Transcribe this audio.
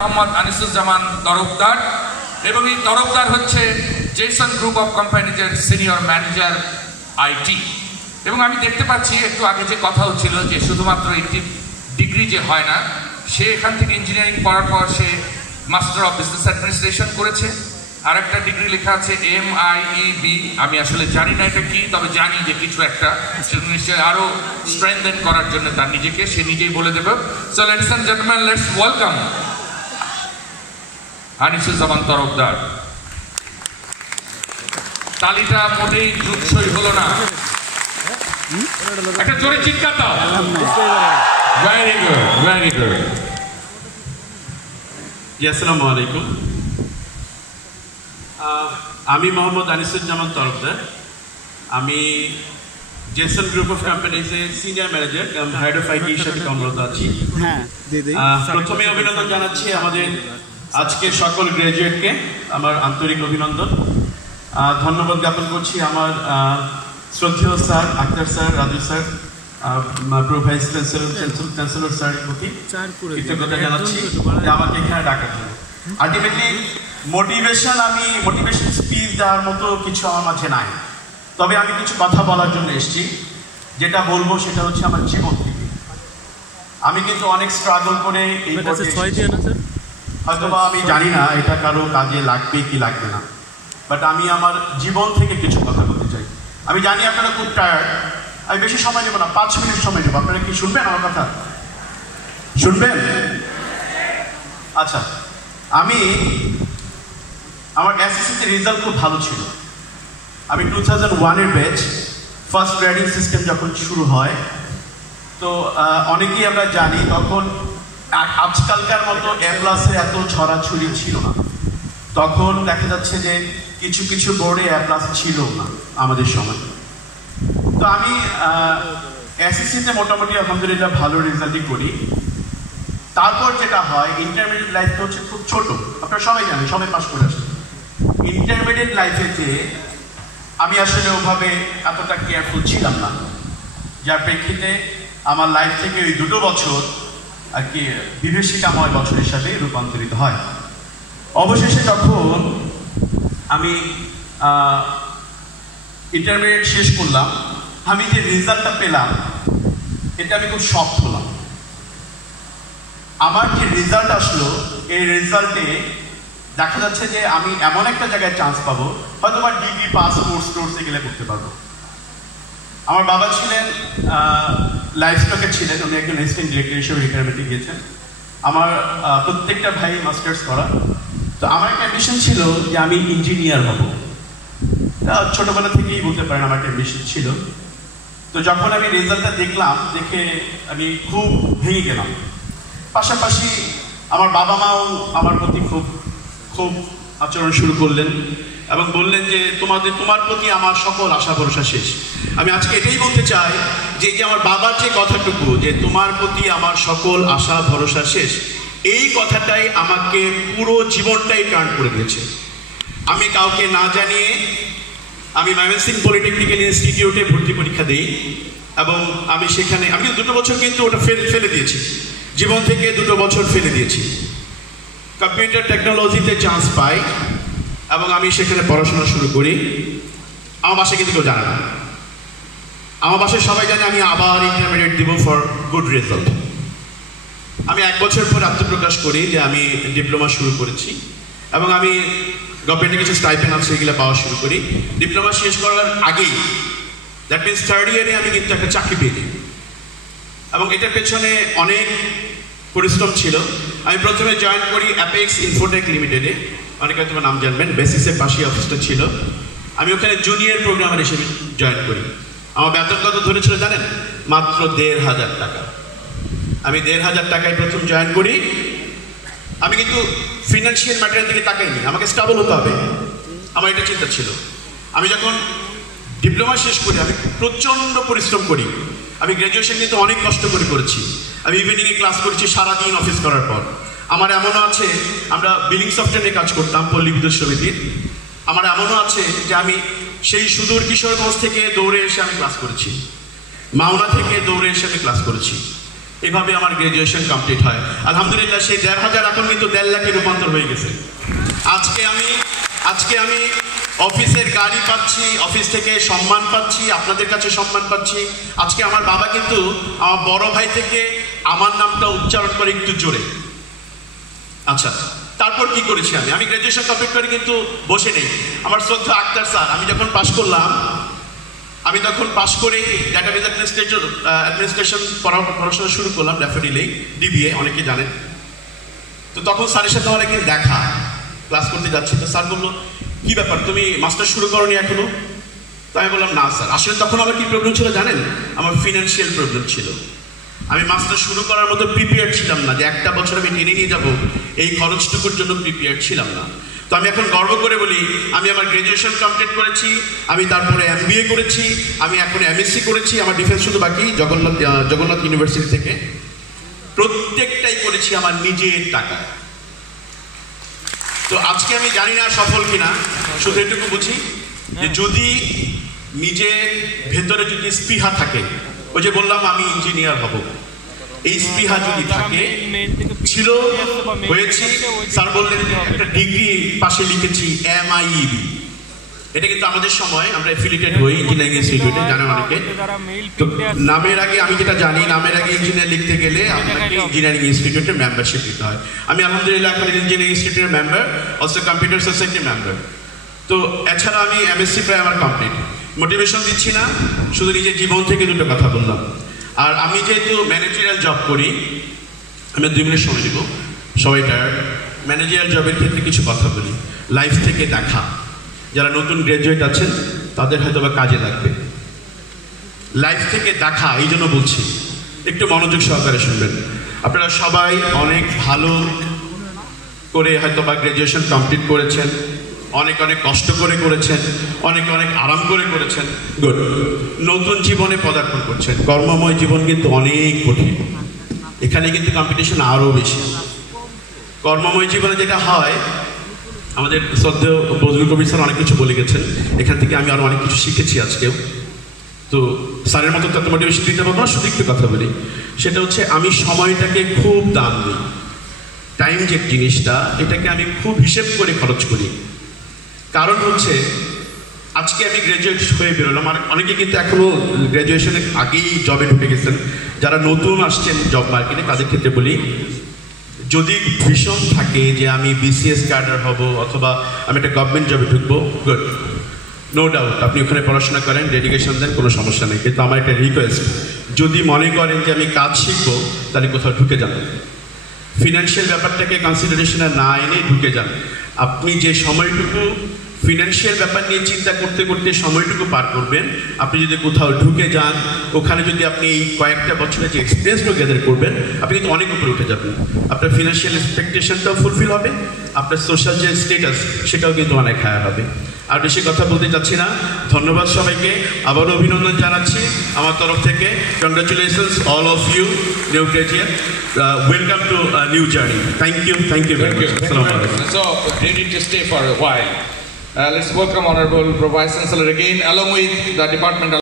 মোহাম্মদ আনিসুজ্জামান তরফদার এবং এই তরফদার হচ্ছে জেসন গ্রুপ অফ কোম্পানিজের সিনিয়র ম্যানেজার আইটি। এবং আমি দেখতে পাচ্ছি একটু আগে যে কথা হচ্ছিল যে শুধুমাত্র একটি ডিগ্রি যে হয় না, সে এখান থেকে ইঞ্জিনিয়ারিং পড়ার পর সে মাস্টার অফ বিজনেস অ্যাডমিনিস্ট্রেশন করেছে। আর একটা ডিগ্রি লেখা আছে MIEB, আমি আসলে জানি না এটা কি, তবে জানি যে কিছু একটা, সে নিশ্চয়ই আরো স্ট্রেংথেন করার জন্য তার নিজেকে সে নিজেই বলে দেবে। So ladies and gentleman, let's welcome Anisuzzaman Tarafdar. তালিটা মোটেই জুৎসই হলো না, একটা জোরে চিৎকার দাও। Very good, very good. আসসালামু আলাইকুম। আমি মোহাম্মদ আনিসুজ্জামান তরফদার। আমি জেসন গ্রুপ অফ কোম্পানিজে সিনিয়র ম্যানেজার এবং হেড অফ আইটি হিসেবে কর্মরত আছি। প্রথমে অভিনন্দন জানাচ্ছি আমাদের আজকের সকল গ্র্যাজুয়েটকে, আমার আন্তরিক অভিনন্দন। ধন্যবাদ জ্ঞাপন করছি আমার শ্রদ্ধেয় sir Akhtar sir, Raju sir, pro vice chancellor স্যারের প্রতি কৃতজ্ঞতা জানাচ্ছি যে আমাকে এখানে ডাকার জন্য। আলটিমেটলি মোটিভেশন স্পিচ দেওয়ার মতো কিছু আমার মাঝে নাই, তবে আমি কিছু কথা বলার জন্য এসেছি। যেটা বলবো সেটা হচ্ছে আমার জীবন থেকে। আমি কিন্তু অনেক স্ট্রাগল করে এই হয়তোবা আমি জানি না এটা কারো কাজে লাগবে কি লাগবে না, বাট আমি আমার জীবন থেকে কিছু কথা বলতে চাই। আমি জানি আপনারা খুব টায়ার্ড, আমি বেশি সময় নেব না, 5 মিনিট সময় নেব। আপনারা কি শুনবেন আমার কথা? শুনবেন? আচ্ছা, আমার এসএসসিতে রেজাল্ট খুব ভালো ছিল। আমি 2001-এর ব্যাচ। ফার্স্ট গ্রেডিং সিস্টেম যখন শুরু হয়, তো অনেকেই আমরা জানি তখন আজকালকার মতো A+-এর এত ছড়াছড়ি ছিল না। তখন দেখা যাচ্ছে যে কিছু কিছু বোর্ডে A+ ছিল না আমাদের সময়। তো আমি এসএসসিতে মোটামুটি আলহামদুলিল্লাহ ভালো রেজাল্টই করি। তারপর যেটা হয়, ইন্টারমিডিয়েট লাইফটা হচ্ছে খুব ছোট, আপনারা সবাই জানেন, সবাই পাস করে আসেন। ইন্টারমিডিয়েট লাইফে যে আমি আসলে ওভাবে এতটা কেয়ারফুল ছিলাম না, যার প্রেক্ষিতে আমার লাইফ থেকে ওই 2 বছর আর কি বিভীষিকাময় বছর হিসাবে রূপান্তরিত হয়। অবশেষে যখন আমি ইন্টারমিডিয়েট শেষ করলাম, আমি যে রেজাল্টটা পেলাম এটা আমি খুব শক হলাম। আমার যে রেজাল্ট আসলো, এই রেজাল্টে দেখা যাচ্ছে যে আমি এমন একটা জায়গায় চান্স পাবো, হয়তো বা ডিগ্রি পাস কোর্সে গেলে করতে পারবো। আমার বাবা ছিলেন লাইফ স্টকে ছিলেন, উনি একজন অ্যাসিস্ট্যান্ট ডিরেক্টর হিসেবে রিটায়ারমেন্টে গিয়েছেন। আমার প্রত্যেকটা ভাই মাস্টার্স করা। তো আমার একটা অ্যাম্বিশন ছিল যে আমি ইঞ্জিনিয়ার হব। ছোটবেলা থেকেই বলতে পারেন আমার একটা অ্যাম্বিশন ছিল। তো যখন আমি রেজাল্টটা দেখলাম, দেখে আমি খুব ভেঙে গেলাম। পাশাপাশি আমার বাবা মাও আমার প্রতি খুব খুব আচরণ শুরু করলেন এবং বললেন যে তোমার প্রতি আমার সকল আশা ভরসা শেষ। আমি আজকে এটাই বলতে চাই যে আমার বাবার যে কথাটুকু, যে তোমার প্রতি আমার সকল আশা ভরসা শেষ, এই কথাটাই আমাকে পুরো জীবনটাই টার্ন করে দিয়েছে। আমি কাউকে না জানিয়ে আমি ময়মনসিংহ পলিটেকনিক্যাল ইনস্টিটিউটে ভর্তি পরীক্ষা দিই এবং আমি সেখানে 2 বছর কিন্তু ওটা ফেলে দিয়েছি, জীবন থেকে 2 বছর ফেলে দিয়েছি। কম্পিউটার টেকনোলজিতে চান্স পাই এবং আমি সেখানে পড়াশোনা শুরু করি। আমার বাসায় কিন্তু কেউ জানে না, আমার বাসায় সবাই জানে আমি আবার ইন্টারমিডিয়েট দিব ফর গুড রেজাল্ট। আমি 1 বছর পর আত্মপ্রকাশ করি যে আমি ডিপ্লোমা শুরু করেছি এবং আমি গভর্নমেন্টের কিছু স্টাইপেন্ড আছে এগুলো পাওয়া শুরু করি। ডিপ্লোমা শেষ করার আগেই, দ্যাট মিনস 3rd ইয়ারে আমি কিন্তু একটা চাকরি পেয়ে দিই এবং এটার পেছনে অনেক পরিশ্রম ছিল। আমি প্রথমে জয়েন করি অ্যাপেক্স ইনফোটেক লিমিটেডে, অনেকে হয়তো নাম জানবেন, বেসিসের পাশেই অফিসটা ছিল। আমি ওখানে জুনিয়র প্রোগ্রামার হিসেবে জয়েন করি। আমার বেতন কত ধরেছিল জানেন? মাত্র 1,500 টাকা। আমি 1,500 টাকায় প্রথম জয়েন করি। আমি কিন্তু ফিনান্সিয়াল ম্যাটারের দিকে তাকাইনি, আমাকে স্টেবল হতে হবে, আমার এটা চিন্তা ছিল। আমি যখন ডিপ্লোমা শেষ করি, আমি প্রচণ্ড পরিশ্রম করি। আমি গ্র্যাজুয়েশন কিন্তু অনেক কষ্ট করে করেছি। আমি ইভিনিংয়ে ক্লাস করেছি সারাদিন অফিস করার পর। আমার এমনও আছে, আমরা বিলিং সফটওয়্যার নিয়ে কাজ করতাম পল্লী বিদ্যুৎ সমিতির। আমার এমনও আছে যে আমি সেই সুদূর কিশোরগঞ্জ থেকে দৌড়ে এসে আমি ক্লাস করেছি, মাওনা থেকে দৌড়ে এসে আমি ক্লাস করেছি। এভাবে আমার গ্রাজুয়েশন কমপ্লিট হয়। আলহামদুলিল্লাহ সেই ১৫০০ এখন কিন্তু ১.৫ লাখে রূপান্তর হয়ে গেছে। আজকে আমি অফিসের গাড়ি পাচ্ছি, অফিস থেকে সম্মান পাচ্ছি, আপনাদের কাছে সম্মান পাচ্ছি। আজকে আমার বাবা কিন্তু আমার বড় ভাই থেকে আমার নামটা উচ্চারণ করে একটু জোরে। আচ্ছা, তারপর কি করেছি আমি গ্রাজুয়েশন কমপ্লিট করে কিন্তু বসে নেই। আমার শ্রদ্ধা আক্তার স্যার, আমি যখন পাশ করলাম, আমি তখন পাশ করে ডাটাবেজ অ্যাডমিনিস্ট্রেশন পড়াশোনা শুরু করলাম ড্যাফোডিলে, ডিবিএ, অনেকে জানেন। তো তখন স্যারের সাথে আমার একদিন দেখা, ক্লাস করতে যাচ্ছি। তো স্যার বললো, কি ব্যাপার, তুমি মাস্টার শুরু করোনি এখনো? তো আমি বললাম, না স্যার। আসলে তখন আমার কি প্রবলেম ছিল জানেন? আমার ফিনান্সিয়াল প্রবলেম ছিল। আমি মাস্টার শুরু করার মতো প্রিপেয়ার ছিলাম না, যে একটা বছর আমি টেনে নিয়ে যাবো, এই খরচটুকুর জন্য প্রিপেয়ার ছিলাম না। তো আমি এখন গর্ব করে বলি, আমি আমার গ্রাজুয়েশন কমপ্লিট করেছি, আমি তারপরে MBA করেছি, আমি এখন MSc করেছি, আমার ডিফেন্স শুধু বাকি জগন্নাথ ইউনিভার্সিটি থেকে। প্রত্যেকটাই করেছি আমার নিজের টাকা। তো আজকে আমি জানি না সফল কিনা, শুধু এটুকু বুঝি যে যদি নিজের ভেতরে যদি স্পৃহা থাকে, ওই যে বললাম আমি ইঞ্জিনিয়ার হব, এই স্পৃহা যদি থাকে, ছিল, হয়েছি। স্যার বললেন একটা ডিগ্রি পাশে লিখেছি MIEB, এটা কিন্তু আমাদের সময় আমরা অ্যাফিলিয়েটেড হই ইঞ্জিনিয়ারিং ইনস্টিটিউটে, জানেন অনেকে। তো নামের আগে আমি যেটা জানি, নামের আগে ইঞ্জিনিয়ার লিখতে গেলে আপনাকে ইঞ্জিনিয়ারিং ইনস্টিটিউটের মেম্বারশিপ নিতে হয়। আমি আলহামদুলিল্লাহ এখন ইঞ্জিনিয়ারিং ইনস্টিটিউটের মেম্বার, অলসো কম্পিউটার সোসাইটির মেম্বার। তো এছাড়া আমি MSc প্রায় আমার কমপ্লিট। মোটিভেশন দিচ্ছি না, শুধু নিজের জীবন থেকে দুটো কথা বললাম। আর আমি যেহেতু ম্যানেজারিয়াল জব করি, আমি 2 মিনিট সময় দেব, সবাই টায়ার্ড। ম্যানেজারিয়াল জবের ক্ষেত্রে কিছু কথা বলি, লাইফ থেকে দেখা। যারা নতুন গ্রাজুয়েট আছেন তাদের হয়তো বা কাজে লাগবে। লাইফ থেকে দেখা, এই জন্য বলছি, একটু মনোযোগ সহকারে শুনবেন। আপনারা সবাই অনেক ভালো করে হয়তো বা গ্রাজুয়েশন কমপ্লিট করেছেন, অনেক কষ্ট করে করেছেন, অনেক আরাম করে করেছেন, গুড। নতুন জীবনে পদার্পণ করছেন। কর্মময় জীবন কিন্তু অনেক কঠিন, এখানে কিন্তু কম্পিটিশন আরও বেশি। কর্মময় জীবনে যেটা হয়, আমাদের শ্রদ্ধেয় বজলুল কবির স্যার অনেক কিছু বলে গেছেন, এখান থেকে আমি আরও অনেক কিছু শিখেছি আজকেও। তো স্যারের মতো তত মোটিভেশন দিতে পারবো না, শুধু একটু কথা বলি। সেটা হচ্ছে আমি সময়টাকে খুব দাম দিই। টাইম যে জিনিসটা, এটাকে আমি খুব হিসেব করে খরচ করি। কারণ হচ্ছে আজকে আমি গ্র্যাজুয়েট হয়ে বেরোলাম, আর অনেকে কিন্তু এখনও গ্র্যাজুয়েশনের আগেই জবে ঢুকে গেছেন। যারা নতুন আসছেন জব মার্কেটে, তাদের ক্ষেত্রে বলি, যদি ভীষণ থাকে যে আমি BCS ক্যাডার হব অথবা আমি একটা গভর্নমেন্ট জবে ঢুকবো, গুড, নো ডাউট, আপনি ওখানে পড়াশোনা করেন, ডেডিকেশন দেন, কোনো সমস্যা নেই। কিন্তু আমার একটা রিকোয়েস্ট, যদি মনে করেন যে আমি কাজ শিখবো, তাহলে কোথাও ঢুকে যান। ফিনান্সিয়াল ব্যাপারটাকে কনসিডারেশনে না এনে ঢুকে যান। আপনি যে সময়টুকু ফিনান্সিয়াল ব্যাপার নিয়ে চিন্তা করতে করতে সময়টুকু পার করবেন, আপনি যদি কোথাও ঢুকে যান, ওখানে যদি আপনি এই কয়েকটা বছরের যে এক্সপিরিয়েন্সগুলো গ্যাদার করবেন, আপনি কিন্তু অনেক উপরে উঠে যাবেন। আপনার ফিনান্সিয়াল এক্সপেকটেশনটাও ফুলফিল হবে, আপনার সোশ্যাল যে স্টেটাস সেটাও কিন্তু অনেক হায়ার হবে। আর বেশি কথা বলতে চাচ্ছি না, ধন্যবাদ সবাইকে, আবারও অভিনন্দন জানাচ্ছি আমার তরফ থেকে। Congratulations all of you new graduate, welcome to new journey. Thank you very much. আসসালামু আলাইকুম। So you need to stay for a while. Let's welcome Honorable Pro Vice Chancellor again, along with the Department of